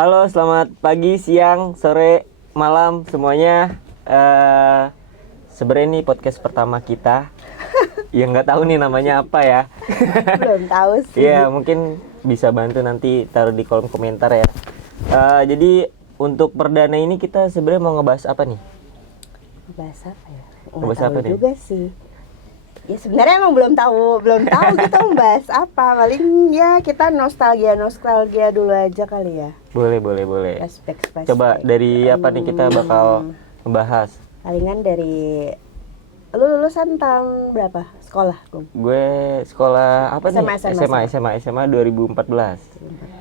Halo, selamat pagi, siang, sore, malam semuanya. Sebenarnya ini podcast pertama kita. Yang nggak tahu nih namanya apa ya. Belum tahu sih. Iya, mungkin bisa bantu nanti taruh di kolom komentar ya. Jadi untuk perdana ini kita sebenarnya mau ngebahas apa nih? Bahas apa ya? Ngebahas Nggak apa tahu nih? juga sih. Ya sebenarnya emang belum tahu kita membahas apa. Paling ya kita nostalgia dulu aja kali ya. Boleh. Flashback. Coba dari apa nih kita bakal ngebahas? Palingan dari lu lulusan tahun berapa? Sekolah, Gung? Gue sekolah apa nih? SMA 2014.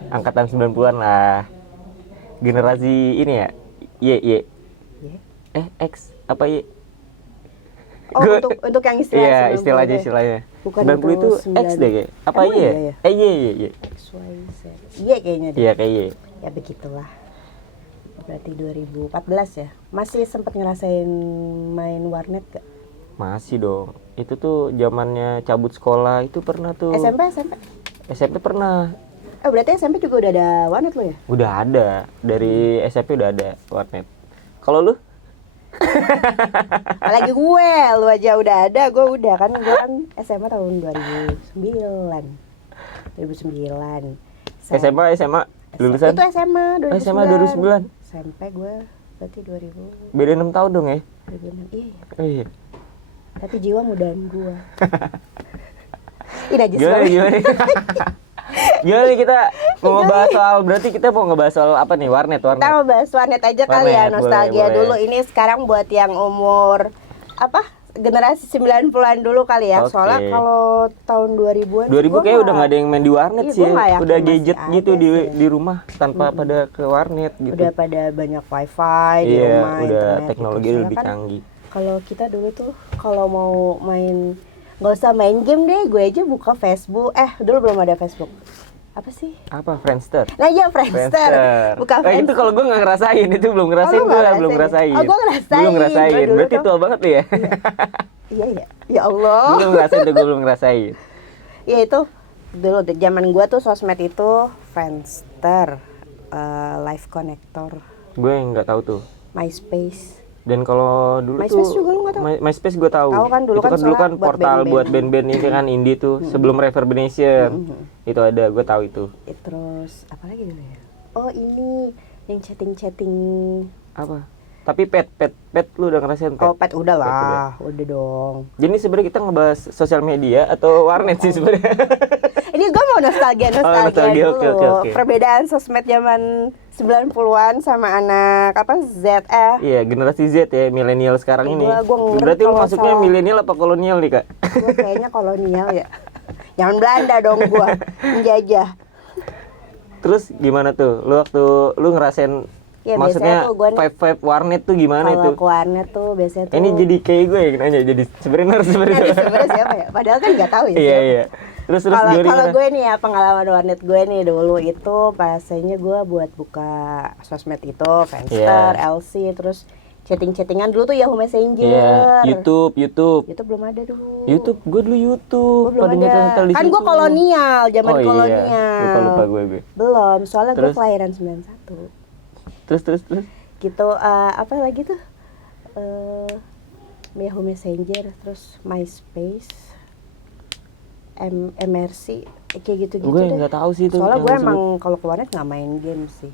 Angkatan 90-an lah. Generasi ini ya? Y. X apa Y? Oh, untuk yang istilah Iya, 90 istilahnya. Bukan 90 itu X deh kayak. Apa Emang Y? iya ya? Y. XYZ. Iya kayaknya deh. Iya, kayak Y. Ya begitulah. Berarti 2014 ya. Masih sempat ngerasain main warnet gak? Masih dong. Itu tuh zamannya cabut sekolah itu pernah tuh. SMP pernah. Berarti SMP juga udah ada warnet lo ya? Udah ada. Dari SMP udah ada warnet. Kalau lu? Apalagi gue, lu aja udah ada, gue kan SMA tahun 2009. SMA lulusan? Itu SMA 2009. SMA 2009. SMP gue berarti 2000. Beda 6 tahun dong ya? 2006. Iya. Oh, iya. Tapi jiwa mudaan gue. Ini aja Gimana? Gimana nih kita mau ngebahas soal, berarti kita mau ngebahas soal apa nih? Warnet. Kita mau bahas warnet aja kali ya, nostalgia boleh. dulu. Ini sekarang buat yang umur generasi 90-an dulu kali ya. Oke. Soalnya kalau tahun 2000-an 2000 kayak udah nggak ada yang main di warnet Iya, sih. gua nggak yakin Udah masih gadget ada gitu sih. di rumah tanpa pada ke warnet gitu. udah pada banyak wifi di Iya, rumah, udah internet teknologi gitu. lebih Soalnya kan canggih. kalau kita dulu tuh kalau mau main, nggak usah main game deh, gue aja buka Facebook. Dulu belum ada Facebook. Apa sih? Apa Friendster? Nah iya, Friendster. Buka Friendster. Itu kalau gue nggak ngerasain, itu belum ngerasain, lu nggak belum ngerasain? ngerasain. Oh, gue ngerasain. Belum ngerasain. Gue dulu Berarti tuh- tua banget tuh ya. Iya ya. Ya Allah. Belum ngerasain tuh, gue belum ngerasain. Ya itu dulu zaman gua tuh sosmed itu Friendster, Live Connector, Gue nggak tahu tuh. MySpace. Dan kalau dulu MySpace tuh juga lu nggak tahu? MySpace gue tahu. Tahu kan, dulu itu kan dulu kan soalnya buat portal band-band. buat band-band ini kan indie tuh sebelum Reverbnation. Itu ada, gue tahu itu. Terus apa lagi dulu ya? Oh ini yang chatting. Apa? Tapi pet lu udah ngerasain pet? Oh pet udah Pet lah, udah dong. Jadi sebenarnya kita ngebahas sosial media atau warnet sih sebenarnya. Ini gue mau nostalgia nostalgia, dulu. oke. Perbedaan sosmed zaman 90-an sama anak Z Iya, generasi Z ya, milenial sekarang ini. Gua ngerti Berarti lu kalau masuknya salah. milenial apa kolonial nih, Kak? Gue kayaknya kolonial ya. Jangan Belanda dong gue, menjajah. Terus gimana tuh? Lu waktu lu ngerasain Ya, maksudnya biasanya tuh gua nih- vibe warnet tuh gimana itu? Kalau ke warnet tuh biasanya tuh. Ini jadi kayak gue yang nanya, jadi sebenarnya Nah, sebenarnya siapa ya? Padahal kan nggak tahu ya. Iya, siapa. iya. Terus Kalau gimana? gue nih ya, pengalaman warnet gue nih dulu itu pastinya gue buat buka sosmed itu Friendster, Iya. LC, terus chattingan dulu tuh Yahoo Messenger. Iya, YouTube. Itu belum ada dulu. YouTube, gue dulu YouTube. Gue belum Pada ada. nyetel di Kan situ. gue kolonial, zaman Oh, kolonial. Iya. Lupa gue. Belum, soalnya gue Terus? kelahiran 91. Terus. Gitu, apa lagi tuh? Yahoo Messenger, terus MySpace, MRC, kayak gitu-gitu Gue deh. nggak tahu sih itu. Soalnya yang gue lu sebut. emang kalau ke warnet nggak main game sih.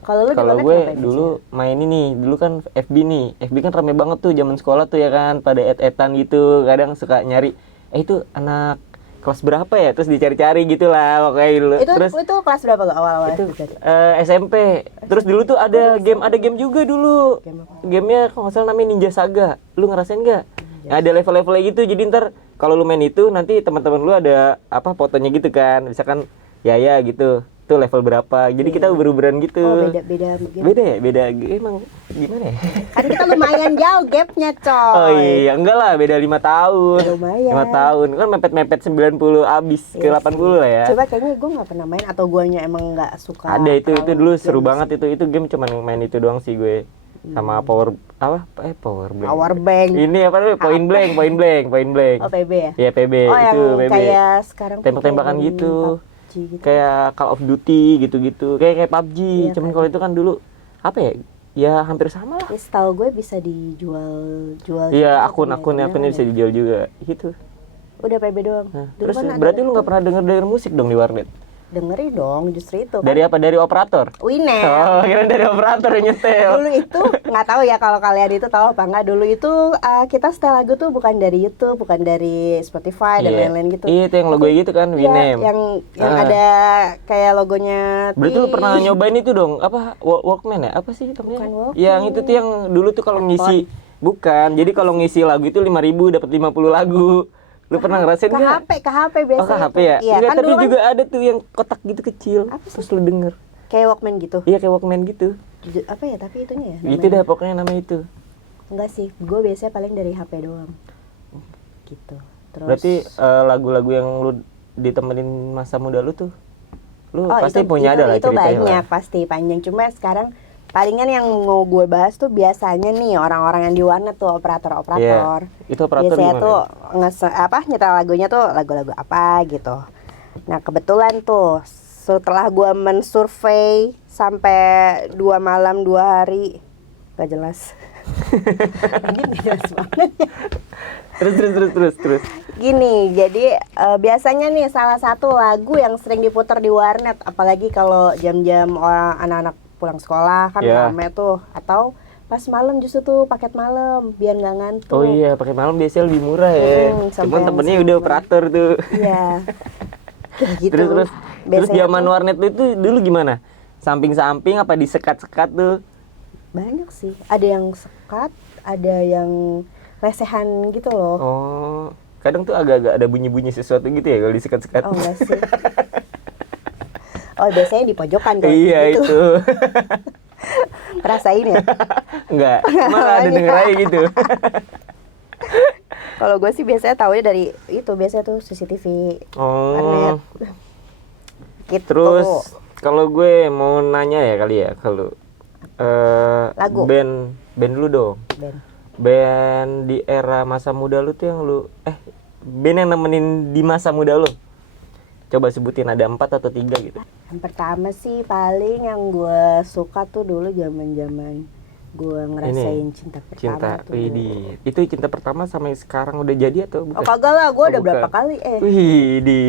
Kalau lu di Kalau warnet gue ngapain dulu main ini, dulu kan FB nih. FB kan rame banget tuh zaman sekolah tuh ya kan, pada etan gitu. Kadang suka nyari, itu anak kelas berapa ya? Terus dicari-cari gitu lah pokoknya dulu. biasanya? Terus Itu kelas berapa gak awal-awal? itu SD? SMP. Terus dulu tuh ada game juga dulu. Game apa? Gamenya kalau nggak salah namanya Ninja Saga. Lu ngerasain nggak? Ada level-levelnya gitu. Jadi ntar kalau lu main itu nanti teman-teman lu ada apa fotonya gitu kan. Misalkan ya gitu. Itu level berapa. Jadi kita uber-uberan gitu. Oh, beda game. Beda ya? Beda emang gimana ya? Kan kita lumayan jauh gapnya, coy. Oh iya, enggak lah, beda 5 tahun. Lumayan. 5 tahun. Kan mepet-mepet 90 abis ke Iya 80 lah ya. Coba kayaknya gue nggak pernah main atau guanya emang nggak suka. Ada itu dulu seru games. banget itu game cuman main itu doang sih gue. Sama power blank. Power bank. Ini apa namanya? Point blank. Oh PB ya? Iya PB Oh itu yang PB. kayak sekarang tuh Tembak-tembakan kayak gitu. gitu. kayak Call of Duty gitu-gitu, kayak PUBG. Iya, Cuman kan. kalau itu kan dulu apa ya? Ya hampir sama lah. Ya, setahu gue bisa dijual jual. Iya, gitu, akunnya bener-bener bisa ada. dijual juga gitu. Udah PB doang. Nah, Dulu terus kan ada berarti lu laptop. nggak pernah denger musik dong di warnet? Dengerin dong, justru itu kan. Dari apa? Dari operator? Winner. Oh, kira dari operator yang nyetel. Dulu itu nggak tahu ya kalau kalian itu tahu apa nggak. Dulu itu kita setel lagu tuh bukan dari YouTube, bukan dari Spotify dan Iya. lain-lain gitu. Iya, itu yang logo gitu kan, Iya, Winem. yang Ah. ada kayak logonya. Berarti lu Ting. pernah nyobain itu dong, apa Walkman ya? Apa sih namanya? Bukan Walkman. Yang itu tuh yang dulu tuh kalau ngisi bukan. Jadi kalau ngisi lagu itu 5.000 dapat 50 lagu. Lu pernah ngerasain Ke nggak? HP, ke HP biasanya. Oh, ke HP tuh. ya? Iya, Enggak, kan tapi dulu kan juga ada tuh yang kotak gitu kecil. Apa sih? Terus lu denger. kayak Walkman gitu. Iya, kayak Walkman gitu. Apa ya, tapi itunya ya. Itu dah pokoknya namanya itu. Enggak sih, gue biasanya paling dari HP doang. Gitu. Terus Berarti lagu-lagu yang lu ditemenin masa muda lu tuh, lu oh, pasti itu, punya ada lah itu ceritanya banyak lah. pasti panjang, cuma sekarang palingan yang mau gue bahas tuh biasanya nih orang-orang yang di warnet tuh, operator-operator. Iya. Itu operator Biasanya gimana? tuh nyetel lagunya tuh lagu-lagu apa gitu. Nah, kebetulan tuh setelah gue mensurvei sampai 2 malam 2 hari, gak jelas. Ini gak jelas banget ya. Terus. Gini, jadi biasanya nih salah satu lagu yang sering diputar di warnet, apalagi kalau jam-jam orang anak-anak pulang sekolah kan Yeah. rame tuh, atau pas malam justru tuh paket malam biar nggak ngantuk. Oh iya, pakai malam biasanya lebih murah ya. Sampai Cuman yang temennya udah operator tuh. Iya. Kayak gitu. Terus Biasanya zaman tuh warnet lu itu dulu gimana? Samping-samping apa disekat-sekat tuh? banyak sih. Ada yang sekat, ada yang lesehan gitu loh. Oh, kadang tuh agak-agak ada bunyi-bunyi sesuatu gitu ya kalau disekat-sekat. Oh enggak sih. Oh, biasanya di pojokan kalau Iya gitu. itu. Rasain ya. Enggak, malah ada denger aja gitu. Kalau gue sih biasanya taunya dari itu, biasanya tuh CCTV, Oh. warnet. Gitu. Terus kalau gue mau nanya ya kali ya, kalau Lagu. band dulu dong. Ben. Band di era masa muda lu tuh yang lu band yang nemenin di masa muda lu. Coba sebutin, ada 4 atau 3 gitu. Yang pertama sih paling yang gue suka tuh dulu zaman-zaman gue ngerasain cinta pertama Cinta, tuh. widih. Itu cinta pertama sampai sekarang udah jadi atau Oh bukan? kagak lah, gue Oh, udah bukan. berapa kali Wih, di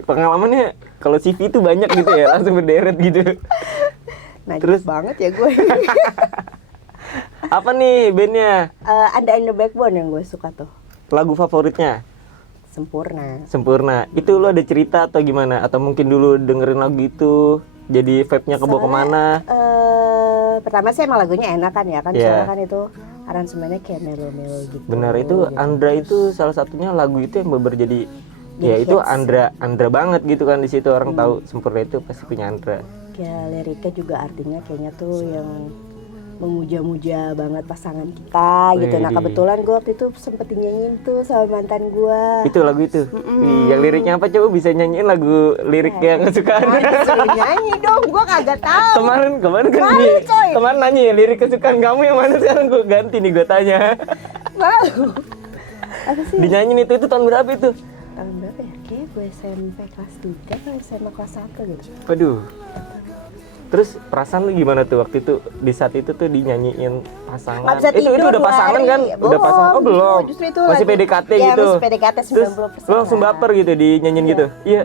pengalamannya kalau CV itu banyak gitu ya, langsung berderet gitu. Najis Terus? banget ya gue. Apa nih bandnya? Ada In The Backbone yang gue suka tuh, Lagu favoritnya? Sempurna. Sempurna. Itu lo ada cerita atau gimana? Atau mungkin dulu dengerin lagu itu jadi vibe-nya kebawa kemana? Pertama sih emang lagunya enak kan ya kan, Iya. soalnya kan itu aransemennya kayak melo-melo gitu. Benar, itu gitu. Andra itu salah satunya lagu itu yang bener jadi Jadi ya itu hits. Andra banget gitu kan, di situ orang tahu Sempurna itu pasti punya Andra. Kayak liriknya juga artinya kayaknya tuh yang memuja-muja banget pasangan kita gitu. Nah Widih. kebetulan gue waktu itu sempet dinyanyiin tuh sama mantan gue. Itu lagu itu. Ih, yang liriknya apa, coba bisa nyanyiin lagu lirik yang kesukaan. Disuruh nyanyi dong, gue kagak tahu. kemarin kan Malu, coy. kemarin nanya ya, lirik kesukaan kamu yang mana, sekarang gue ganti nih, gue tanya. Malu. Apa sih? Dinyanyiin itu tahun berapa itu? Tahun berapa ya? Kayaknya gue SMP kelas 3 atau SMA kelas 1 gitu. Waduh. Terus perasaan lu gimana tuh waktu itu, di saat itu tuh dinyanyiin pasangan? Nggak bisa Itu tidur udah 2 pasangan hari. kan? Udah pasangan. Oh, belum. Justru itu Masih lagu- PDKT ya, gitu. masih PDKT 90%. Terus lu langsung lah. baper gitu dinyanyiin gitu. Iya.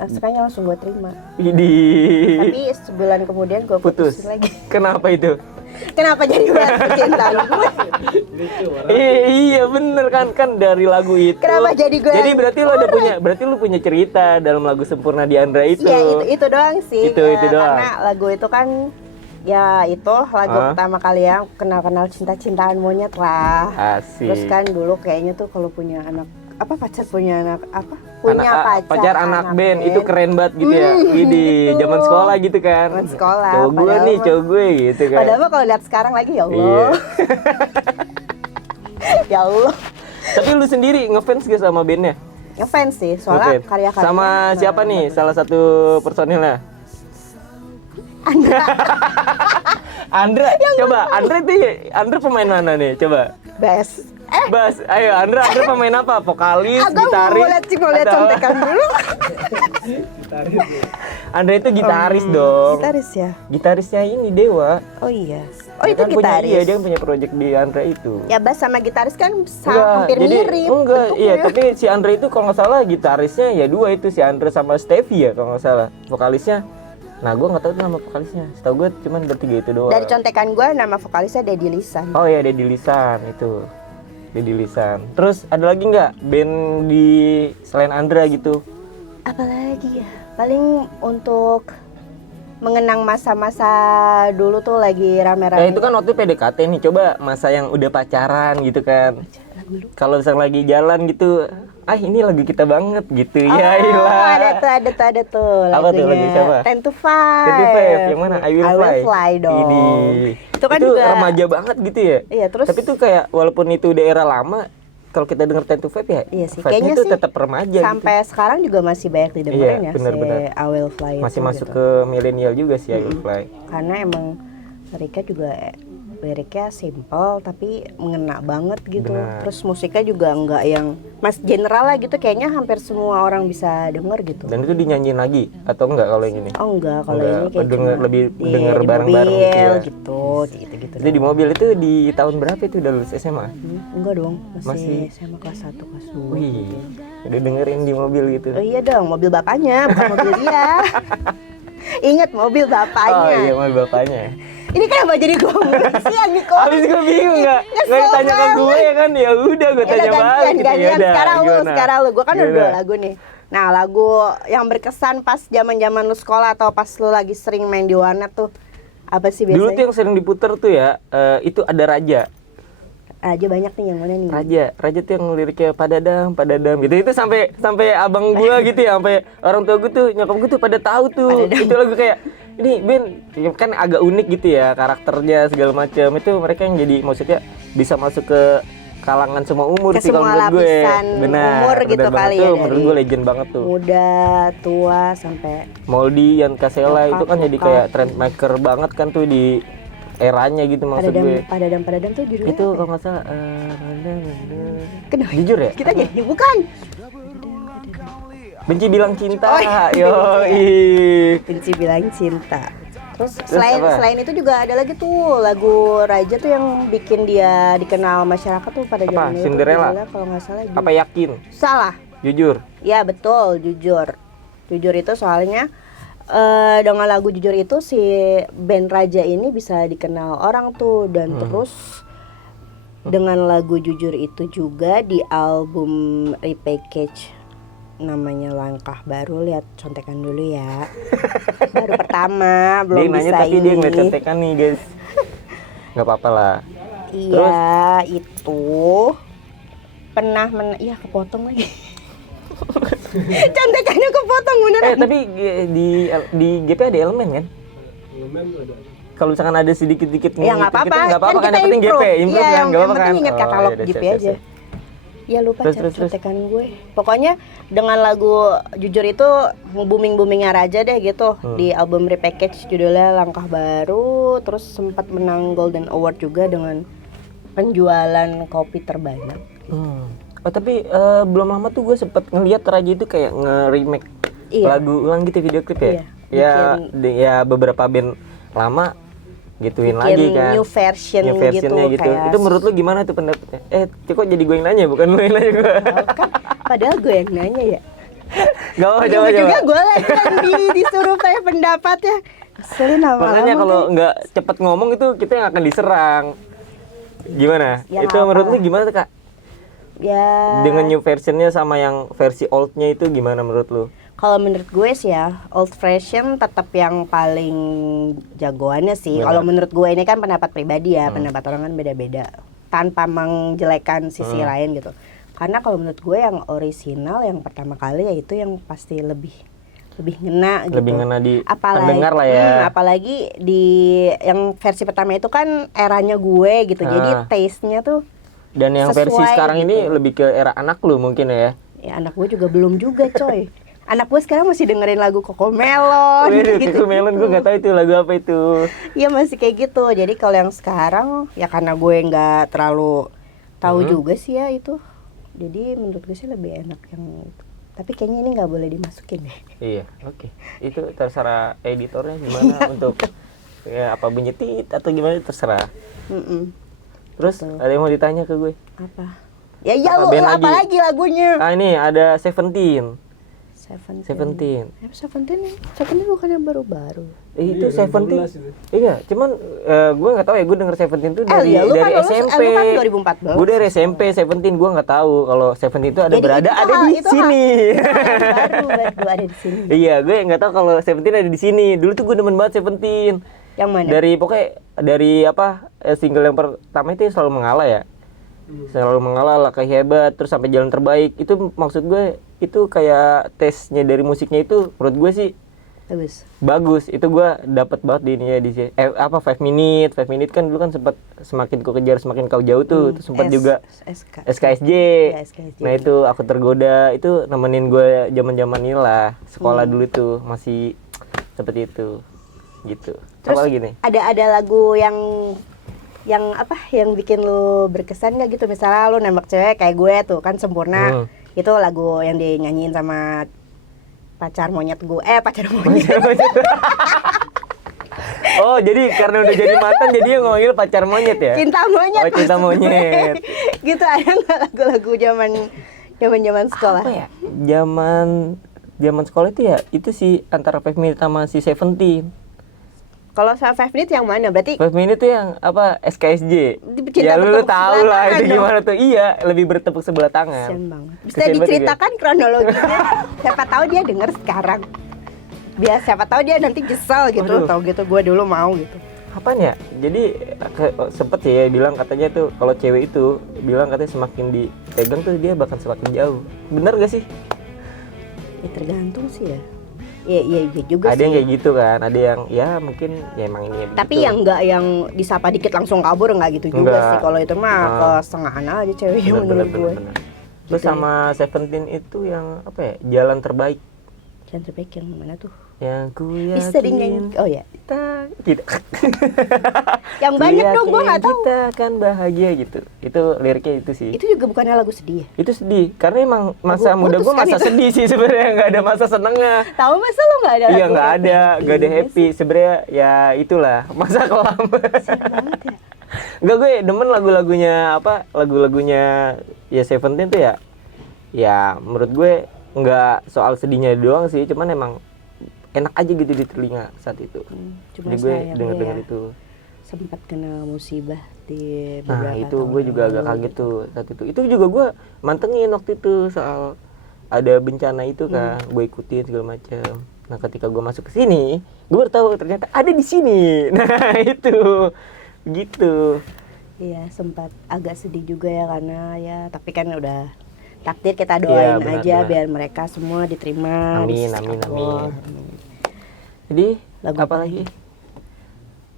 Naskahnya langsung gue terima. Idi. Tapi sebulan kemudian gue Putus. putusin lagi. Kenapa itu? Kenapa jadi bahas percintaan gue? Iya bener kan dari lagu itu. Kenapa jadi gue Jadi yang berarti lu punya cerita dalam lagu Sempurna di Andra itu. Ya itu doang sih. Itu doang. Karena lagu itu kan ya itu lagu pertama kali yang kenal-kenal cinta-cintaan monyet lah. Asik. Terus kan dulu kayaknya tuh kalau punya anak punya anak pacar anak band itu keren banget gitu ya. Widih, gitu. zaman sekolah gitu kan. Zaman sekolah, Cowok gue padahal nih, mah- cowok gue gitu kan. Padahal mah kalau lihat sekarang lagi ya Allah. Iya. Ya Allah. Tapi lu sendiri ngefans gak sama bandnya? Ngefans sih, soalnya Ngefans. karya-karya. Sama siapa nih salah satu personilnya? Andra. Coba Andra pemain mana nih? Coba. Best. Bass. Ayo, Andra pemain apa? Vokalis, gitaris? Mau lihat contekan dulu. Andra itu gitaris dong. Gitaris ya? Gitarisnya ini Dewa. Oh iya. Oh Dia itu kan punya, gitaris. iya, dia punya project di Andra itu. Ya bass sama gitaris kan Enggak, hampir jadi, mirip. Enggak, iya, bentuknya. tapi si Andra itu kalau nggak salah gitarisnya ya dua itu, si Andra sama Stevie ya kalau nggak salah. Vokalisnya, nah gue nggak tahu tuh nama vokalisnya. Setahu gue cuman bertiga itu doang. Dari contekan gue nama vokalisnya Dedi Lisan. Oh iya, Deddy Lisan itu. Deddy Lisan. Terus ada lagi nggak band di selain Andra gitu? Apalagi ya? Paling untuk mengenang masa-masa dulu tuh lagi rame-rame. Nah itu kan waktu PDKT nih, coba masa yang udah pacaran gitu kan. Kalau misalnya lagi jalan gitu, ini lagu kita banget gitu. Ya ilah. Ada tuh Apa tuh lagu siapa? 10 to 5. 10 to 5, yang mana? I Will Fly. Dong. Ini. Itu kan itu juga remaja banget gitu ya. Iya, terus Tapi tuh kayak walaupun itu udah era lama, kalau kita denger 10 to 5 ya, iya sih, vibe-nya kayaknya tuh sih tetap remaja sampai gitu. sekarang juga masih banyak didengerin Iya, ya benar-benar. si I Will Fly Masih itu masuk gitu. ke milenial juga sih I Will Fly. Karena emang mereka juga liriknya simple tapi mengena banget gitu. Benar. Terus musiknya juga enggak yang general lah gitu, kayaknya hampir semua orang bisa denger gitu. Dan itu dinyanyiin lagi atau enggak kalau yang ini? Oh enggak, kalau Enggak, ini kayak denger- cuma lebih denger di bareng-bareng mobil gitu ya. gitu. Jadi di mobil itu di tahun berapa itu udah lulus SMA? Enggak dong, Masih? masih SMA kelas 1, kelas 2. Wih, udah dengerin di mobil gitu. Oh iya dong, mobil bapaknya, bukan mobil dia. Ingat mobil Oh bapaknya. iya, mobil bapaknya. Ini kenapa jadi gue sih yang Niko? Habis gue bingung nggak ditanya ke gue ya kan, ya udah gue tanya balik gitu. gantian. Yaudah, Sekarang lu, gue kan udah Gimana? 2 lagu nih. Nah, lagu yang berkesan pas zaman-zaman lu sekolah atau pas lu lagi sering main di warnet tuh apa sih Dulu tuh biasanya? yang sering diputer tuh ya, itu ada Raja. Aja banyak nih, yang mana nih? Raja tuh yang liriknya padadam gitu. Itu sampai abang gua gitu ya, sampai orang tua gua tuh, nyokap gua tuh pada tahu tuh. Padadam. Itu lagu kayak ini Ben kan agak unik gitu ya karakternya segala macam. Itu mereka yang jadi maksudnya bisa masuk ke kalangan semua umur Ke sih kalau semua menurut gue. lapisan umur gitu bener banget kali tuh, ya, menurut dari gue legend banget tuh. Muda, tua sampai Moldy, Yan Kasela itu kan jadi Bokap. kayak trendmaker banget kan tuh di eranya gitu maksud gue. padadam tuh judulnya Itu apa kalau nggak salah ya? Kenapa? jujur ya? Kita nyanyi bukan? Benci bilang cinta. Oh, iya. Yoi. Benci bilang cinta. Terus apa? selain itu juga ada lagi tuh lagu Raja tuh yang bikin dia dikenal masyarakat tuh pada Apa? zaman itu. Cinderella? Judulnya kalau nggak salah Apa yakin? salah. Jujur. Ya betul, jujur. Jujur itu soalnya dengan lagu Jujur itu si band Raja ini bisa dikenal orang tuh, dan terus dengan lagu Jujur itu juga di album repackage namanya Langkah Baru, lihat contekan dulu ya. Baru pertama, belum Dia nanya bisa tapi dia ngeliat ini. contekan nih guys. Nggak apa-apa lah. Iya, itu pernah iya kepotong lagi. Contekannya kepotong beneran. Tapi di GP ada elemen kan? Kalau misalkan ada sedikit-sedikit Ya nggak apa-apa, nggak apa-apa kan, kita yang penting GP, Iya, improve kan, yang nggak apa-apa kan? penting ingat katalog yaudah, GP siap, aja. siap. Ya lupa Terus. contekan gue. Pokoknya dengan lagu Jujur itu booming-boomingnya Raja deh gitu. Di album repackage judulnya Langkah Baru, terus sempat menang Golden Award juga dengan penjualan kopi terbanyak. Oh tapi belum lama tuh gue sempet ngeliat Raja itu kayak nge-remake Iya. lagu ulang gitu, video klip ya. Iya, Ya beberapa band lama gituin Bikin lagi kan. new version New versionnya gitu. kayak Itu menurut lu gimana tuh pendapatnya? Kok jadi gue yang nanya bukan lu yang nanya gue. kan padahal gue yang nanya ya. Gak apa coba. Juga gue lagi yang disuruh tanya pendapatnya. Keselin lama-lama. Makanya kalau kan. nggak cepet ngomong itu kita yang akan diserang. Gimana? Ya, itu nggak menurut apa. lu gimana tuh Kak? Ya Dengan new versionnya sama yang versi oldnya itu gimana menurut lu? kalau menurut gue sih ya, old fashion tetap yang paling jagoannya sih. Benar. Kalau menurut gue ini kan pendapat pribadi ya, pendapat orang kan beda-beda. Tanpa menjelekan sisi lain gitu. Karena kalau menurut gue yang orisinal yang pertama kali ya itu yang pasti lebih ngena gitu. Lebih ngena di apalagi, pendengar lah ya. Apalagi di yang versi pertama itu kan eranya gue gitu. Jadi taste-nya tuh Dan yang versi sesuai sekarang ini gitu. lebih ke era anak lu mungkin ya. ya anak gue juga belum juga coy. Anak gue sekarang masih dengerin lagu Cocomelon Waduh, gitu. Kiko Melon gue nggak tahu itu lagu apa itu. Iya masih kayak gitu. Jadi kalau yang sekarang ya karena gue nggak terlalu Tahu juga sih ya itu. Jadi menurut gue sih lebih enak yang itu. Tapi kayaknya ini nggak boleh dimasukin deh. Iya, oke. Itu terserah editornya gimana untuk ya apa bunyi tit atau gimana terserah. Terus Betul. ada yang mau ditanya ke gue? Apa? Ya iya Apa lu band apa lagi lagunya? Ah ini ada Seventeen. Seventeen bukan yang baru-baru. Itu Seventeen. Iya, cuman gue nggak tahu ya. Gue denger Seventeen tuh dari iya, lu dari kan lulus- SMP. lu kan 2014. Gue dari SMP Seventeen. Gue nggak tahu kalau Seventeen itu ada Jadi berada itu ada di itu sini. Baru gue ada di sini. Iya, gue nggak tahu kalau Seventeen ada di sini. Dulu tuh gue demen banget Seventeen. Yang mana? Dari pokoknya dari apa single yang pertama itu Selalu Mengalah ya. Selalu Mengalah, Langkah Hebat, terus sampai Jalan Terbaik. Itu maksud gue itu kayak tesnya dari musiknya itu menurut gue sih bagus. Itu gue dapat banget di ininya di 5 minute kan dulu kan sempat Semakin Ku Kejar Semakin Kau Jauh tuh. Terus sempat juga SKSJ. Ya, SKSJ. Nah itu Aku Tergoda itu nemenin gue zaman-zaman inilah sekolah dulu tuh masih seperti itu gitu. Terus Apa lagi nih? ada lagu yang apa yang bikin lu berkesan gak gitu, misalnya lu nembak cewek kayak gue tuh kan Sempurna. Itu lagu yang dinyanyiin sama pacar monyet. Oh jadi karena udah jadi mantan jadi dia ngomongin pacar monyet ya? Cinta monyet. Oh cinta monyet. Gitu ada nggak lagu-lagu zaman sekolah? Apa ya? Zaman sekolah itu ya itu sih antara 5 Minute sama si Seventeen. Kalau sama 5 Minute yang mana? Berarti 5 Minute tuh yang apa SKSJ. Cinta Ya lu bertepuk tahu sebelah lah tangan itu dong. gimana tuh. Iya, lebih bertepuk sebelah tangan. kasian banget. Bisa Kasian banget diceritakan kronologinya. Siapa tahu dia denger sekarang. Biar siapa tahu dia nanti nyesel gitu. Waduh. Tahu gitu gue dulu mau gitu. Apanya? Jadi sempet sih ya bilang katanya tuh kalau cewek itu bilang katanya semakin dipegang tuh dia bakal semakin jauh. Bener gak sih? Ya tergantung sih ya. Iya juga Ada sih. yang kayak gitu kan, ada yang ya mungkin ya emang ini ya Tapi begitu. yang enggak yang disapa dikit langsung kabur enggak gitu juga Enggak. sih. Kalau itu mah ke setengah aja ceweknya menurut gue. Terus Gitu ya. sama Seventeen itu yang apa ya? Jalan Terbaik. Jalan Terbaik yang mana tuh? Yang ku Bisa dinyanyi. yakin Oh ya. kita Yang banyak dong gue nggak tahu. kita akan bahagia gitu. Itu liriknya itu sih. Itu juga bukannya lagu sedih ya? Itu sedih karena emang masa Lagu muda putus gue kan masa itu? sedih sih sebenarnya, nggak ada masa senengnya. Tahu masa lo nggak ada Iya lagu nggak happy? ada Iya happy sebenarnya ya itulah masa kelam. Sian banget ya. Enggak, gue demen lagunya ya Seventeen tuh ya menurut gue nggak soal sedihnya doang sih, cuman emang enak aja gitu di telinga saat itu. Cuma Jadi gue sayangnya denger ya, itu. sempat kena musibah di Nah beberapa itu tahun gue juga agak lalu. kaget tuh saat itu. Itu juga gue mantengin waktu itu soal ada bencana itu kan, gue ikutin segala macam. Nah ketika gue masuk ke sini, gue baru tahu ternyata ada di sini. Nah itu gitu. Iya, sempat agak sedih juga ya karena ya tapi kan udah takdir, kita Iya, doain benar, aja benar. biar mereka semua diterima. di Amin, sisi amin, Allah. amin. Jadi Lagu apa apa lagi?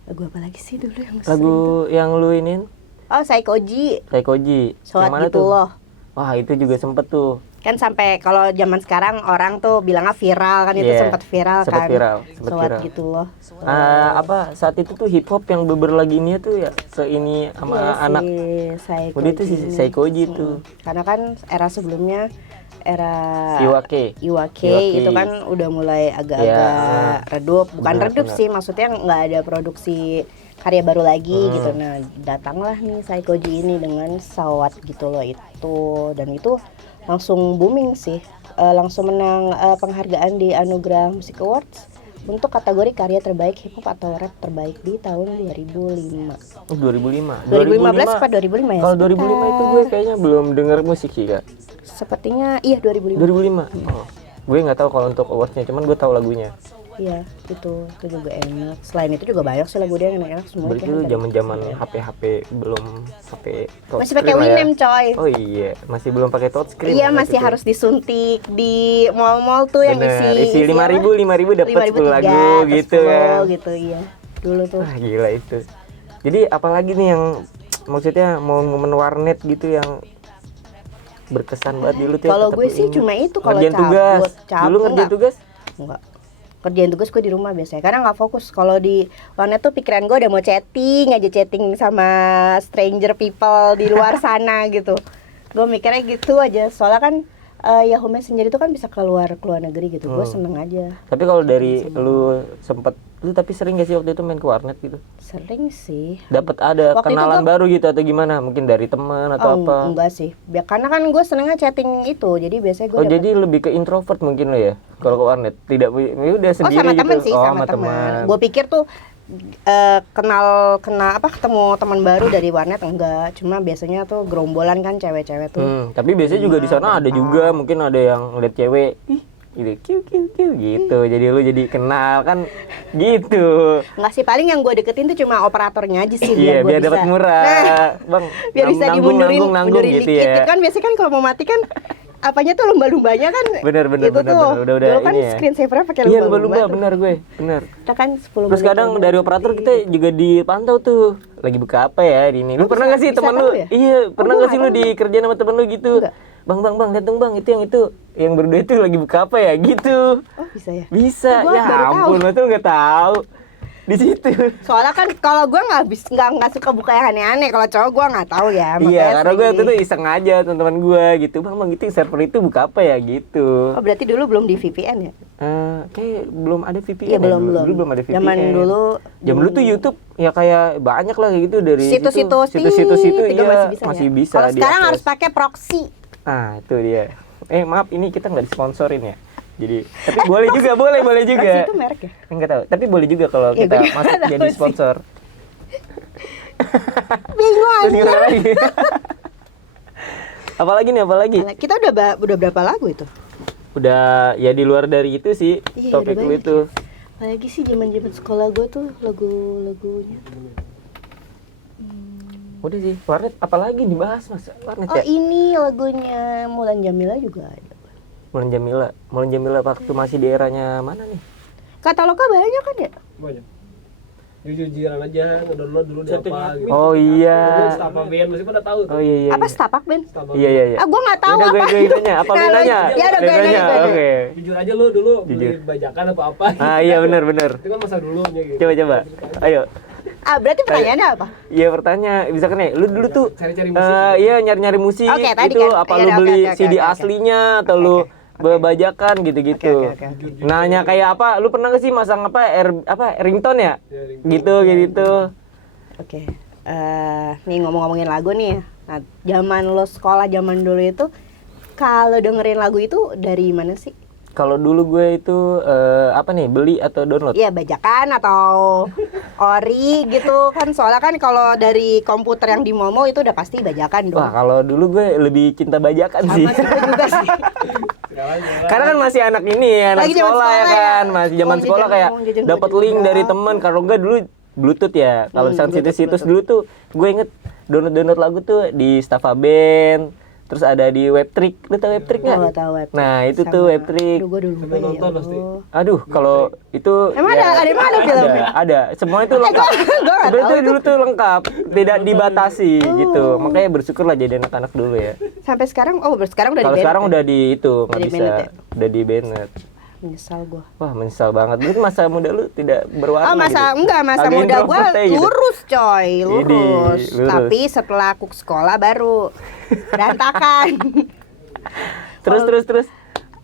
Lagu apa lagi sih dulu yang Lagu yang lu inin? Oh, Saikoji. Saikoji. Sholat Yang mana gitu tuh? loh. Wah itu juga sempet tuh. Kan sampai kalau zaman sekarang orang tuh bilangnya viral kan, itu Iya, sempat viral sempet kan. viral, sempet Sholat viral. gitu loh. Apa saat itu tuh hip hop yang beber lagi ini tuh ya seini sama Iya, anak. si Saikoji. Udah itu si ini. Saikoji tuh. Karena kan era sebelumnya era Iwake. Iwake itu kan udah mulai agak-agak redup, bukan Benar, redup benar. sih, maksudnya nggak ada produksi karya baru lagi gitu. Nah, datanglah nih Saikoji ini dengan Sawat gitu loh itu, dan itu langsung booming sih. Langsung menang penghargaan di Anugerah Music Awards untuk kategori karya terbaik hip hop atau rap terbaik di tahun 2005. Oh, 2005. 2015 apa 2005 ya? Kalau 2005 itu gue kayaknya belum denger musik sih kak. Sepertinya iya 2005. 2005. Oh. Gue nggak tahu kalau untuk awardsnya, cuman gue tahu lagunya. Iya, itu juga enak. Selain itu juga banyak sih lagu dia yang enak semua. Berarti itu zaman-zaman HP belum pakai touchscreen. Masih pakai lah ya. Winem coy. Oh iya, masih belum pakai touchscreen. Iya, ya masih waktu harus disuntik di mall-mall tuh yang Bener, isi 5.000 dapat 10 lagu gitu kan. gitu iya. Dulu tuh. Wah gila itu. Jadi apalagi nih yang maksudnya momen warnet gitu yang berkesan banget dulu tuh. Kalau tetap gue sih ini. cuma itu, kalau Ngerjain tugas. cabut Dulu ngerjain enggak. tugas? Enggak. kerjain tugas gue di rumah biasanya karena nggak fokus. Kalau di warnet tuh pikiran gue udah mau chatting sama stranger people di luar sana gitu. Gue mikirnya gitu aja, soalnya kan Yahoo Messenger itu kan bisa keluar negeri gitu. Gue seneng aja. Tapi kalau dari lu tapi sering gak sih waktu itu main ke warnet gitu? Sering sih. Dapat ada Waktu kenalan baru gitu atau gimana? Mungkin dari teman atau apa? Enggak sih. Karena kan gue senengnya chatting itu. Jadi biasanya gue jadi lebih ke introvert mungkin lo ya kalau ke warnet. Tidak ya udah sendiri sama gitu. temen sih, sama teman. Gue pikir tuh ketemu teman baru dari warnet, enggak. Cuma biasanya tuh gerombolan kan cewek-cewek tuh. Tapi biasanya juga di sana ada juga mungkin ada yang ngeliat cewek. Ih, gitu gitu. Jadi lu jadi kenal kan gitu. Enggak sih, paling yang gue deketin tuh cuma operatornya aja sih. Iya, biar dapat murah. Bang, biar bisa dimundurin gitu dikit. ya. Kan biasanya kan kalau mau mati kan apanya tuh lumba-lumbanya kan. Bener. Udah dulu kan ini ya. screensaver pakai Iya, lumba-lumba. bener. Kita kan 10 Terus kadang dari operator kita juga dipantau tuh. Lagi buka apa ya di ini. Lu pernah enggak sih teman lu? Ya? Iya, pernah enggak sih lu dikerjain sama temen lu gitu? Enggak. Bang, lihat dong Bang, itu yang berdua itu lagi buka apa ya gitu. Oh, bisa ya? Bisa. Gua Ya baru ampun, lu tuh enggak tahu. Di situ. Soalnya kan kalau gue nggak suka buka yang aneh-aneh. Kalau cowok gue nggak tahu ya. Iya, karena gue waktu itu iseng aja teman-teman gue gitu. Bang, gitu server itu buka apa ya gitu. Oh, berarti dulu belum di VPN ya? Kayak belum ada VPN. Iya, ya, belum. Dulu belum ada VPN. Zaman dulu tuh YouTube ya kayak banyak lah gitu dari situs-situs itu iya, masih bisa. Kalau sekarang diakses. harus pakai proxy. Nah, itu dia. Maaf, ini kita nggak disponsorin ya. Jadi, tapi boleh juga, boleh juga. Proxy itu merek ya? Enggak tahu, tapi boleh juga kalau Ya, kita gue juga masuk tahu jadi sih. sponsor. Bingung Terus aja. gimana lagi? Apalagi nih? Kita udah berapa lagu itu? Udah ya di luar dari itu sih Iya, topik udah lu banyak itu. Apalagi sih zaman-zaman sekolah gue tuh lagu-lagunya tuh. Udah sih, warnet apalagi dibahas Mas? Warnet Oh, ya? ini lagunya Mulan Jamila juga ada. Mulan Jamila waktu masih di eranya mana nih? Katalognya banyak kan ya? Banyak. Jujur-jujuran aja, ngedownload dulu di apa gitu. Oh iya. Stapa band masih pada tahu tuh. Oh iya. Apa Stapak Ben? Stapa Iya. Ah, gue nggak tahu Yaudah, apa. gue nanya, apa lu nanya? Ya udah, Lu gue nanya. Oke. Jujur aja lu dulu Jujur. beli bajakan apa apa. Iya benar. Itu kan masa dulunya gitu. Coba. Ayo. Ah, berarti pertanyaannya apa? Iya pertanyaan, bisa kan ya? Lu dulu tuh Cari-cari musik. iya nyari musik. Oke, tadi itu kan. apa Iya, lu oke, beli oke, CD oke. aslinya atau lu bajakan gitu-gitu. Oke. Nanya kayak apa? Lu pernah gak sih masang ringtone ya? Ya, ringtone. Gitu kayak gitu. Oke. Nih ngomongin lagu nih. Nah, zaman lo sekolah zaman dulu itu kalau dengerin lagu itu dari mana sih? Kalau dulu gue itu beli atau download? Iya, bajakan atau ori gitu kan. Soalnya kan kalau dari komputer yang di Momo itu udah pasti bajakan dong. Wah, kalau dulu gue lebih cinta bajakan sih. Sama sih gue juga sih. Karena kan masih anak ini ya, anak Lagi zaman sekolah ya sekolah kan, ya. masih zaman Uang sekolah jajan- kayak uang jajan dapat gua link juga. dari teman. Kalau enggak dulu Bluetooth ya. Kalau misalnya situs-situs dulu tuh gue inget download lagu tuh di Staffa Band, terus ada di Webtrick. Lu tau Webtrick nggak? Tahu Webtrick. Nah, itu tuh Webtrick. Aduh, gue dulu lupa ya. nonton pasti. Allah. Aduh, kalau itu Emang ada filmnya? Ada. Semua itu lengkap. Gue nggak Sebenarnya tahu itu dulu tuh lengkap, tidak dibatasi gitu. Makanya bersyukurlah jadi anak-anak dulu ya. Sampai sekarang sekarang udah Kalau di sekarang banned ya? udah di itu nggak Udah di bisa, banned ya? udah di banned. Menyesal gue. Wah, menyesal banget. Dulu masa muda lu tidak berwarna Masa gitu. masa Agak muda gue introvert aja gitu. lurus coy, lurus. lurus. Tapi setelah aku ke sekolah baru berantakan. Terus.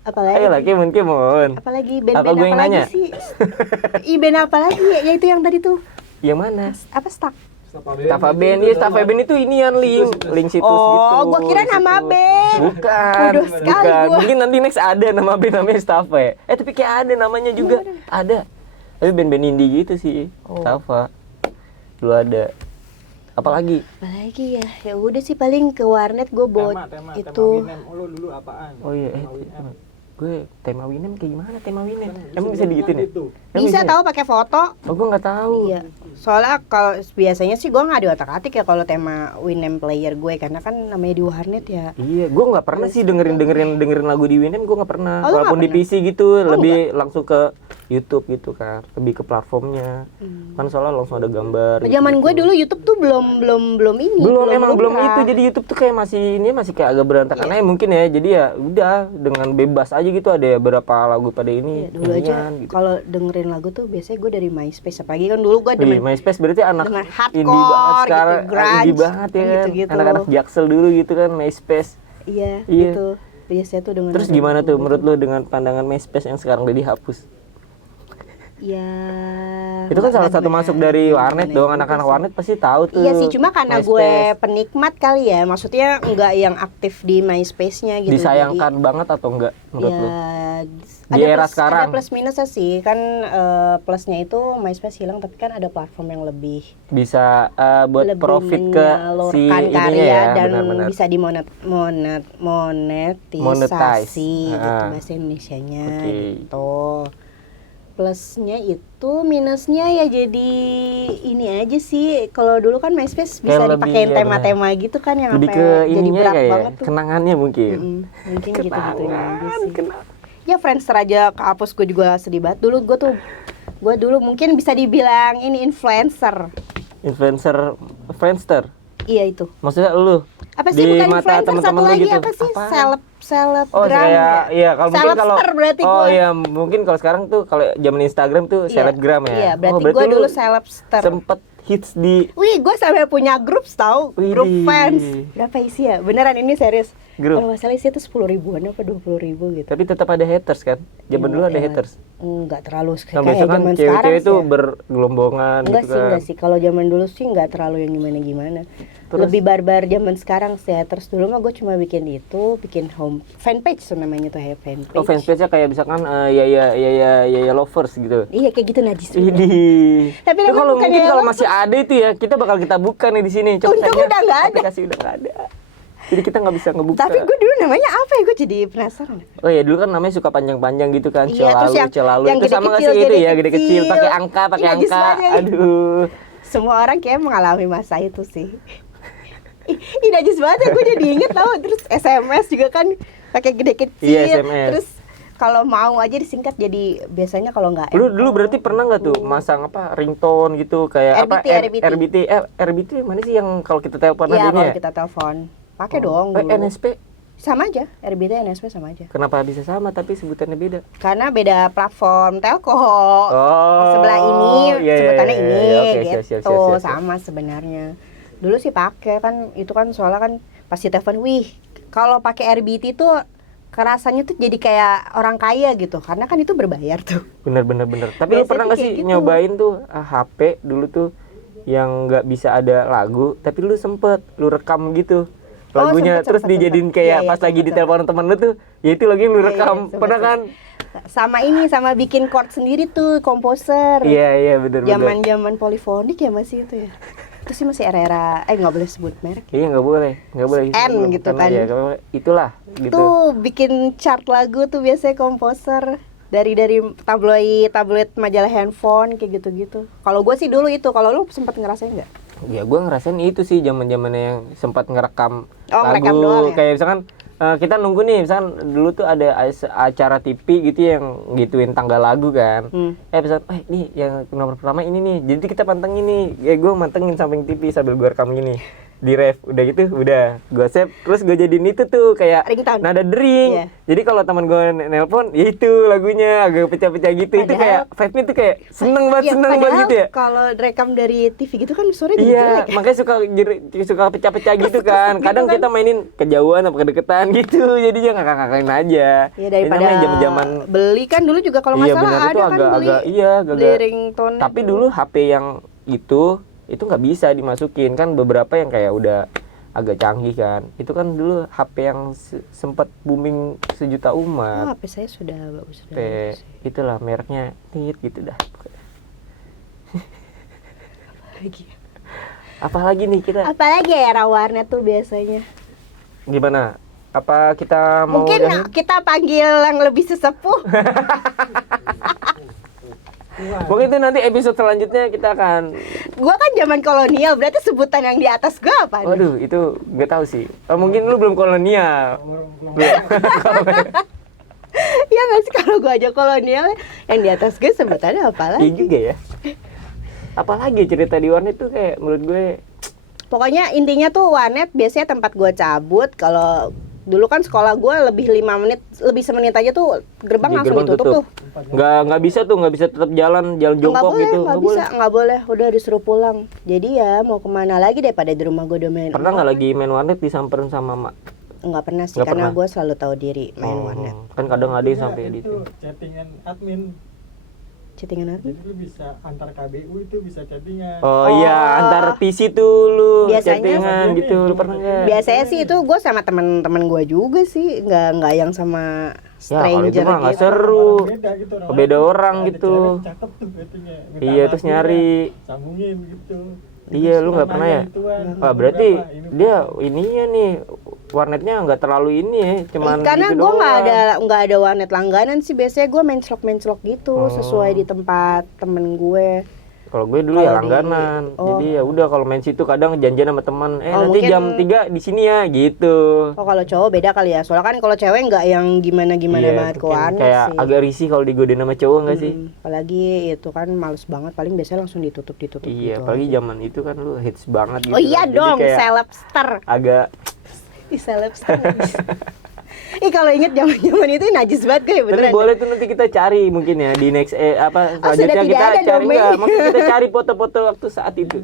Apalagi? Ayo lah, Kimun. Apalagi band-band Apa gue yang lagi nanya? sih? Band apa lagi ya? Ya itu yang tadi tuh. Yang mana? Apa Stuck? Staffa Band. Iya, Staffa Band itu inian link situs gitu. Oh, gua kira nama Situs. band. Bukan. Bodoh sekali gua. Mungkin nanti next ada nama band namanya Staffa ya. Tapi kayak ada namanya juga. Ada. Tapi band-band indie gitu sih. Staffa. Dulu ada. Apalagi? Apalagi ya? Ya udah sih paling ke warnet gue tema itu. Winem. Oh, lu dulu apaan? Oh iya, Tema Winem. gue tema Winem kayak gimana tema Winem? Emang bisa digituin ya? Itu. Emang Bisa tahu pakai foto. Oh, gue nggak tahu. Iya. Soalnya kalau biasanya sih gue nggak diotak-atik ya kalau tema Winem player gue karena kan namanya di warnet ya. Iya, gue nggak pernah sih dengerin lagu di Winem, gue nggak pernah. Oh, lu Walaupun nggak di PC gitu, lebih langsung ke YouTube gitu kan, lebih ke platformnya. Kan soalnya langsung ada gambar. Zaman gue dulu YouTube tuh belum ini. Belum lumrah. itu. Jadi YouTube tuh kayak masih kayak agak berantakan aja mungkin ya. Jadi ya udah dengan bebas aja gitu, ada berapa lagu pada ini. Iya, dulu aja gitu. kalau dengerin lagu tuh biasanya gue dari MySpace, apalagi kan dulu gue Wih, demen MySpace berarti anak dengan indie banget hardcore sekarang, gitu, grunge, indie banget ya kan. gitu-gitu. Anak-anak Jaksel dulu gitu kan MySpace. Iya, Iya. gitu. Biasanya tuh dengan Terus ada gimana lagu tuh gitu. menurut lo dengan pandangan MySpace yang sekarang udah dihapus? Ya. Itu kan salah satu gimana- masuk dari warnet gimana dong, juga anak-anak sih. warnet pasti tahu tuh. Iya sih, cuma karena gue MySpace. penikmat kali ya, maksudnya enggak yang aktif di MySpace-nya gitu. Disayangkan banget atau enggak menurut Ya, lo? Di era sekarang. ada plus minusnya sih, kan plusnya itu MySpace hilang, tapi kan ada platform yang lebih Bisa buat lebih profit ke si menyalurkan ininya karya ya, dan benar-benar. bisa monetisasi Monetize. gitu Ah. bahasa Indonesianya Oke. gitu. Plusnya itu, minusnya ya jadi ini aja sih. Kalau dulu kan MySpace bisa Kayak lebih, dipakein ya tema-tema gitu kan yang lebih sampai ke jadi ininya berat kayak banget tuh. kenangannya mungkin. Mungkin gitu-gitu aja sih. Ya Friendster aja kehapus, gue juga sedih banget. Gue dulu mungkin bisa dibilang ini influencer. Influencer Friendster. Iya itu. Maksudnya lu Apa sih, di bukan mata influencer, satu teman-teman lu lagi gitu. apa sih? Apaan? Selebgram. Oh kayak iya kalau mungkin kalau Selebster berarti oh gua. iya mungkin kalau sekarang tuh kalau zaman Instagram tuh Iya, selebgram ya. Iya, berarti, oh, gue lu dulu selebster. sempet hits di Wih, gue sampai punya grup tahu, grup Widih. fans. Berapa isi ya? Beneran ini serius. Grup. Kalau nggak salah isi itu 10.000-an apa 20.000 gitu. tapi tetap ada haters kan. Zaman dulu ada Ya, haters. Enggak terlalu Nah, kayak biasanya kan zaman sekarang cewek-cewek sih itu ya. bergelombongan Enggak gitu sih, kan. enggak sih. Kalau zaman dulu sih enggak terlalu yang gimana-gimana. Terus? Lebih barbar zaman sekarang sih ya. Terus dulu mah gue cuma bikin home fanpage tuh namanya tuh, fanpage. Oh fanspage-nya kayak misalkan ya lovers gitu. Iya kayak gitu najis juga. Idih. Tapi Itu namanya kalau bukan mungkin Yaya kalau Lovers. masih ada itu ya, kita bakal kita buka nih di sini. Untung tanya, udah nggak ada. aplikasi udah nggak ada. Jadi kita nggak bisa ngebuka. Tapi gue dulu namanya apa ya? Gue jadi penasaran. Oh ya dulu kan namanya suka panjang-panjang gitu kan, Iya, terus celalu. yang Itu sama nggak sih gede-kecil, itu ya, gede-kecil. gede-kecil, pakai angka, Ih, najis angka. banget ya. Aduh. Semua orang kayak mengalami masa itu sih. Ih, najis banget ya, gue jadi inget tau. Terus SMS juga kan pakai gede kecil. Iya, SMS. Terus kalau mau aja disingkat jadi biasanya kalau nggak Lu dulu berarti pernah nggak tuh masang apa ringtone gitu kayak RBT, apa RBT. RBT mana sih yang kalau kita telepon Iya, adanya kalau ya? kita telepon pakai dong dulu. NSP Sama aja, RBT NSP sama aja. kenapa bisa sama tapi sebutannya beda? Karena beda platform telco. Oh. Sebelah ini iya, sebutannya iya, ini iya. Oke, gitu. siap. Sama sebenarnya. Dulu sih pakai kan, itu kan soalnya kan pasti telepon, wih, kalau pakai RBT tuh kerasanya tuh jadi kayak orang kaya gitu, karena kan itu berbayar tuh. Bener. Tapi lu Biasanya pernah nggak kayak sih gitu. nyobain tuh HP dulu tuh yang nggak bisa ada lagu, tapi lu sempet lu rekam gitu lagunya, sempet, terus dijadiin kayak Iya, pas lagi sempet. di telepon temen lu tuh, ya itu lagi lu Iya, rekam, sempet, pernah kan? Sama bikin chord sendiri tuh, komposer. Iya bener. Zaman polifonik ya masih itu ya. Itu sih masih era-era nggak boleh sebut merek. Iya nggak boleh. N gitu kan. Ya, itulah gitu. Tuh bikin chart lagu tuh biasanya komposer dari tabloid majalah handphone kayak gitu-gitu. Kalau gue sih dulu itu, kalau lu sempat ngerasain nggak? Ya gue ngerasain itu sih zaman-zamannya yang sempat ngerekam ngerekam lagu doang ya? kayak misalkan kita nunggu nih, misalkan dulu tuh ada acara TV gitu yang gituin tanggal lagu kan. Misalkan, nih yang nomor pertama ini nih, jadi kita pantengin nih, gue mantengin samping TV sambil gue rekam gini di ref, udah gitu, udah gue save, terus gue jadiin itu tuh kayak Ringtone. nada dering. Iya. Jadi kalau teman gue nelpon, ya itu lagunya agak pecah-pecah gitu, itu Padahal- kayak vibe-nya tuh kayak seneng banget Padahal gitu ya. kalau rekam dari TV gitu kan suaranya jadi Iya, jelek ya. makanya suka pecah-pecah gitu kan. Kadang kan. kita mainin kejauhan apa kedekatan gitu, jadinya ngakak-ngakain aja. Ya daripada namanya zaman-zaman beli kan dulu juga kalau nggak iya salah benar ada itu kan agak-agak beli agak ringtone. tapi dulu HP yang itu nggak bisa dimasukin kan, beberapa yang kayak udah agak canggih kan. Itu kan dulu HP yang sempat booming sejuta Oh, umat. HP saya sudah bagus. HP itulah mereknya Tit gitu dah. Lagi. Apalagi nih kita Apalagi ya era warnet tuh biasanya. gimana? Apa kita mau Mungkin udahin? kita panggil yang lebih sesepuh. Mungkin itu nanti episode selanjutnya kita akan. Gua kan zaman kolonial, berarti sebutan yang di atas gua apa nih? Waduh, itu nggak tahu sih. Mungkin lu belum kolonial. Belum. Ya nggak sih, kalau gue aja kolonial, yang di atas gue sebutannya apa Iya lagi? juga ya. Apalagi cerita di warnet tuh kayak menurut gue Pokoknya intinya tuh warnet biasanya tempat gue cabut. Kalau dulu kan sekolah gue lebih semenit aja tuh gerbang di langsung gerbang ditutup tuh. nggak bisa tetap jalan Nggak jongkok boleh, gitu. nggak bisa, nggak boleh. Udah disuruh pulang. Jadi ya mau kemana lagi daripada di rumah gue udah main. Pernah nggak lagi main warnet disamperin sama mak? Nggak pernah sih, Nggak karena pernah? gue selalu tahu diri main Oh, warnet. kan kadang ada yang sampai Itu gitu. chattingan admin. Chattingan apa? Jadi lu bisa antar KBU itu bisa chattingan. Oh, Oh. iya, antar PC tuh lu Biasanya- chattingan gitu, lu pernah nggak? Biasanya sih itu gue sama teman-teman gue juga sih, nggak yang sama Ya kalau itu stranger mah nggak gitu. seru. Beda gitu Beda orang Ada gitu. cewek cakep tuh chattingnya. Minta Iya, terus alamatnya, nyari. sambungin gitu. Iya, lu nggak pernah ya? Wah, berarti dia ininya nih warnetnya nggak terlalu ini ya, cuman Karena gitu gue doang. nggak ada warnet langganan sih, biasanya gue menclok gitu Oh. sesuai di tempat temen gue. Kalau gue dulu ya Kalau di- langganan. oh. Jadi ya udah kalau main situ kadang janjian sama teman, Oh, nanti mungkin- jam 3 di sini ya gitu. Oh kalau cowok beda kali ya, soalnya kan kalau cewek nggak yang gimana-gimana Iya, banget ke mungkin warnet kayak sih. agak risih kalau digodain sama cowok nggak sih? Apalagi itu kan males banget, paling biasanya langsung ditutup Iya, gitu. apalagi zaman itu kan lu hits banget gitu. Oh iya kan. Jadi dong, kayak Celebster. agak Ih, Celebster. Ih kalau inget zaman-zaman itu najis banget gue tapi beneran. boleh tuh nanti kita cari mungkin ya di next apa Oh, sudah selanjutnya tidak kita ada cari domain. enggak, maksudnya kita cari foto-foto waktu saat itu.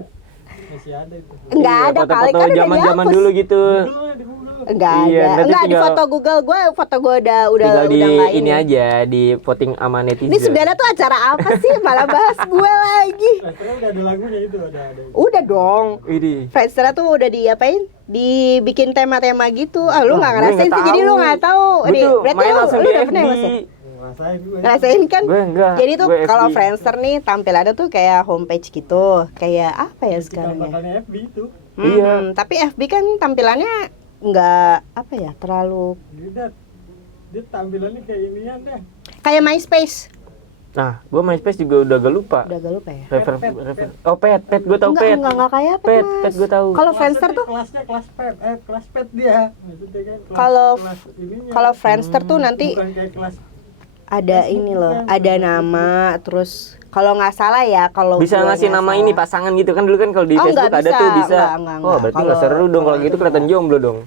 masih ada itu. Enggak Iya, ada kali foto-foto kan udah zaman-zaman dihapus. dulu gitu. Google di Google. Enggak Iya, ada. nanti Enggak di tinggal- foto Google gue, foto gue udah Tinggal di nggak ini aja di voting sama netizen. Ini sebenarnya tuh acara apa sih? Malah bahas gue lagi. Sekarang udah ada lagunya itu ada. Udah dong. Ini. Friendster tuh udah diapain? Dibikin tema-tema gitu. Ah lu Wah, nggak gue ngerasain nggak sih, jadi tahu. lu nggak tahu. Gue Nih, tuh berarti main lu langsung di udah pernah ya, FB. Mas, ya? Ngerasain gue. Ngerasain kan? Gue enggak. Jadi tuh gue kalau FB. Friendster nih tampilannya tuh kayak homepage gitu. Kayak apa ya Cikal sekarang ya? bakalnya FB itu. Iya. Tapi FB kan tampilannya nggak apa ya, terlalu Dia tampilannya kayak inian deh. kayak MySpace. Nah, gue MySpace juga udah agak lupa. Udah gak lupa ya? Refer. Oh, pet gue tau pet. Enggak kayak apa, Pet, Mas. pet gue tahu. Kalau Friendster tuh kelasnya kelas pet dia. Maksudnya kan Kalau- kelas ininya. kalau Friendster tuh nanti bukan kayak kelas ada ini loh, ada nama, terus kalau nggak salah ya, kalau Bisa gue ngasih nggak nama salah. ini pasangan gitu kan dulu kan kalau di Oh, Facebook nggak ada bisa. tuh bisa. Enggak, Oh, berarti nggak Kalau- seru dong kalau gitu kelihatan jomblo dong.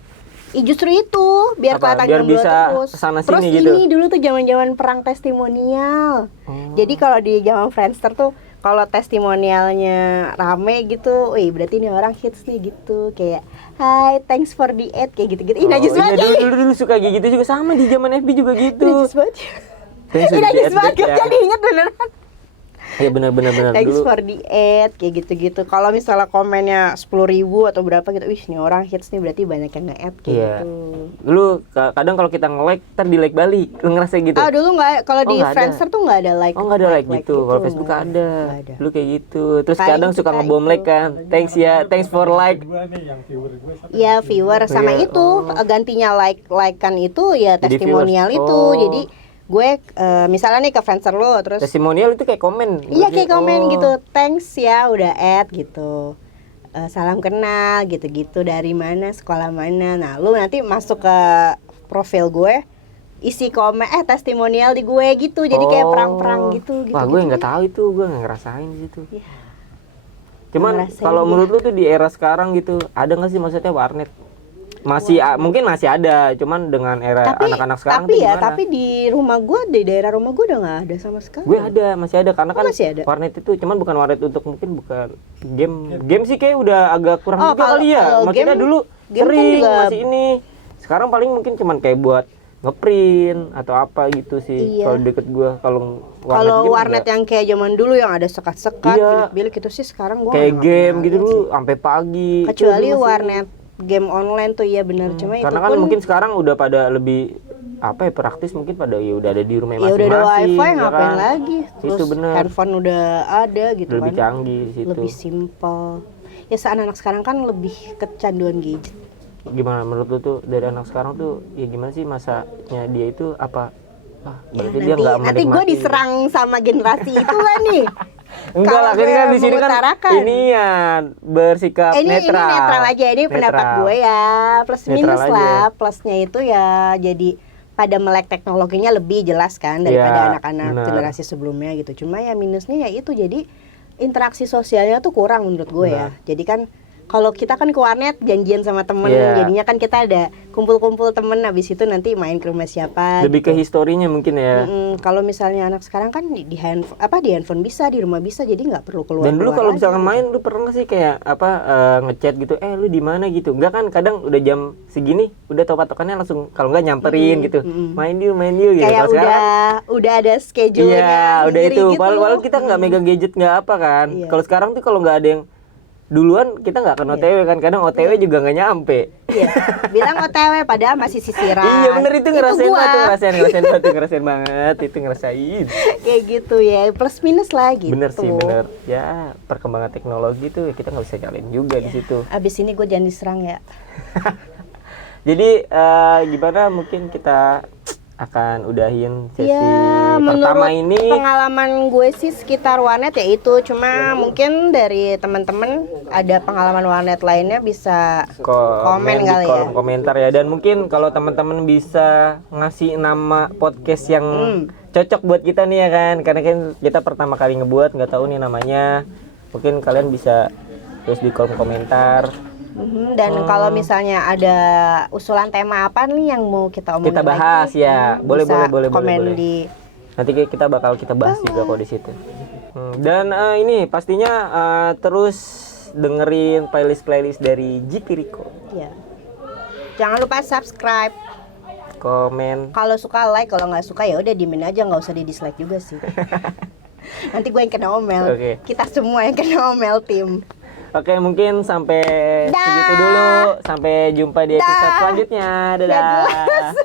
Ih, justru itu biar Apa? kelihatan Biar jomblo bisa terus. kesana Terus sini gitu. ini dulu tuh zaman-zaman perang testimonial. Jadi kalau di zaman Friendster tuh kalau testimonialnya rame gitu, wih berarti ini orang hits nih gitu, kayak hi thanks for the ad kayak gitu-gitu. Ih najis iya, banget ya. dulu suka kayak gitu juga sama di zaman FB juga gitu. Najis banget. Thanks for Ih the najis ad, banget, ya. jadi inget beneran. Iya benar Thanks dulu. for the ad kayak gitu-gitu. Kalau misalnya komennya 10.000 atau berapa gitu, wih nih orang hits nih berarti banyak yang nge-add kayak Iya. gitu. Dulu kadang kalau kita nge-like ntar di-like balik. Lu ngerasa gitu? Ah dulu nggak, kalau Oh, di nggak ada. Friendster tuh nggak ada like. Oh nggak ada like gitu, kalau Facebook nggak ada. nggak ada. Dulu kayak gitu. Terus Paling kadang suka kita ngebom itu. like kan. Thanks ya, thanks for like. Gua nih yang viewer gue satu. Iya viewer sama Iya, itu gantinya like kan itu ya Jadi testimonial viewers. itu. Oh. Jadi gue misalnya nih ke Friendster lo terus Testimonial itu kayak komen. iya kayak komen Oh. gitu, thanks ya udah add gitu. Salam kenal gitu-gitu, dari mana, sekolah mana. Nah lu nanti masuk ke profil gue, isi komen testimonial di gue gitu, jadi kayak Oh. perang-perang gitu. Wah, gue nggak tahu itu, gue nggak ngerasain di situ. Iya. Cuman Ngerasain kalau dia. menurut lu tuh di era sekarang gitu, ada nggak sih maksudnya warnet? Masih mungkin masih ada, cuman dengan era anak-anak sekarang tapi tuh ya gimana? tapi di rumah gue, di daerah rumah gue udah nggak ada sama sekali. Gue ada, masih ada karena Oh, kan masih ada? warnet itu cuman bukan warnet untuk mungkin bukan game sih kayak udah agak kurang Oh, juga kalau- kali ya. kalau Maksudnya game- dulu game kan sering juga- masih ini. Sekarang paling mungkin cuman kayak buat ngeprint atau apa gitu sih. Iya. Kalau deket gue kalau Kalau game warnet enggak. yang kayak zaman dulu yang ada sekat-sekat, Iya. bilik-bilik itu sih sekarang gue Kayak game gitu dulu sampai pagi. Itu Kecuali dulu masih- warnet game online tuh iya benar, cuma itu karena kan pun mungkin sekarang udah pada lebih apa ya praktis, mungkin pada ya udah ada di rumah ya udah masing-masing. ada wifi ya ngapain kan? lagi, terus Itu bener. handphone udah ada gitu Lebih kan, canggih di situ. lebih simple. Ya anak sekarang kan lebih kecanduan gadget. Gimana menurut lu tuh dari anak sekarang tuh ya gimana sih masanya dia itu apa? Ah, berarti dia nggak nanti gue menikmati. diserang sama generasi itu kan nih. Enggak lah, Kalau kan gue di sini kan mengutarakan. ini ya bersikap Ini netral. netral aja, ini pendapat Netral. gue ya, plus Netral minus aja. lah. Plusnya itu ya jadi pada melek teknologinya lebih jelas kan daripada Iya, anak-anak benar. generasi sebelumnya gitu. Cuma ya minusnya ya itu, jadi interaksi sosialnya tuh kurang menurut gue ya. Jadi kan kalau kita kan ke warnet janjian sama temen, Iya. jadinya kan kita ada kumpul-kumpul temen, habis itu nanti main ke rumah siapa. Lebih ke historinya mungkin ya. Kalau misalnya anak sekarang kan di handphone bisa, di rumah bisa, jadi nggak perlu keluar. Dan dulu kalau misalkan main, lu pernah nggak sih kayak ngechat gitu, lu di mana gitu? Enggak kan, kadang udah jam segini, udah tau patokannya langsung, kalau nggak nyamperin gitu, main yuk gitu. kayak Kalau sekarang, udah ada schedule-nya. iya, udah sendiri itu. gitu. Padahal kita nggak megang gadget nggak apa kan. Iya. Kalau sekarang tuh kalau nggak ada yang duluan, kita nggak akan OTW kan. Kadang OTW juga nggak nyampe. Iya, bilang OTW padahal masih sisiran. Iya bener, itu ngerasain gua. banget, ngerasain banget, itu ngerasain. Kayak gitu ya, plus minus lah gitu. Bener sih, bener. Ya, perkembangan teknologi tuh kita nggak bisa nyalain juga di situ. Abis ini gue jangan diserang ya. Jadi gimana, mungkin kita akan udahin sesi Ya, pertama menurut ini. pengalaman gue sih sekitar warnet ya itu. Cuma mungkin dari teman-teman ada pengalaman warnet lainnya bisa komen di kali ya. kolom komentar ya. Dan mungkin kalau teman-teman bisa ngasih nama podcast yang cocok buat kita nih ya kan, karena kan kita pertama kali ngebuat, nggak tahu nih namanya. Mungkin kalian bisa tulis di kolom komentar. Dan kalau misalnya ada usulan tema apa nih yang mau kita omongin Kita bahas lagi, ya. Boleh, bisa boleh. komen di Nanti kita bakal bahas juga kok di situ. Dan ini pastinya terus dengerin playlist dari GP Rico. ya. Jangan lupa subscribe. Komen. Kalau suka like, kalau nggak suka ya udah diemin aja, nggak usah di dislike juga sih. Nanti gue yang kena omel. Oke. Kita semua yang kena omel tim. Oke, mungkin sampai Dah. segitu dulu. Sampai jumpa di episode Dah. selanjutnya. Nggak Dadah. jelas.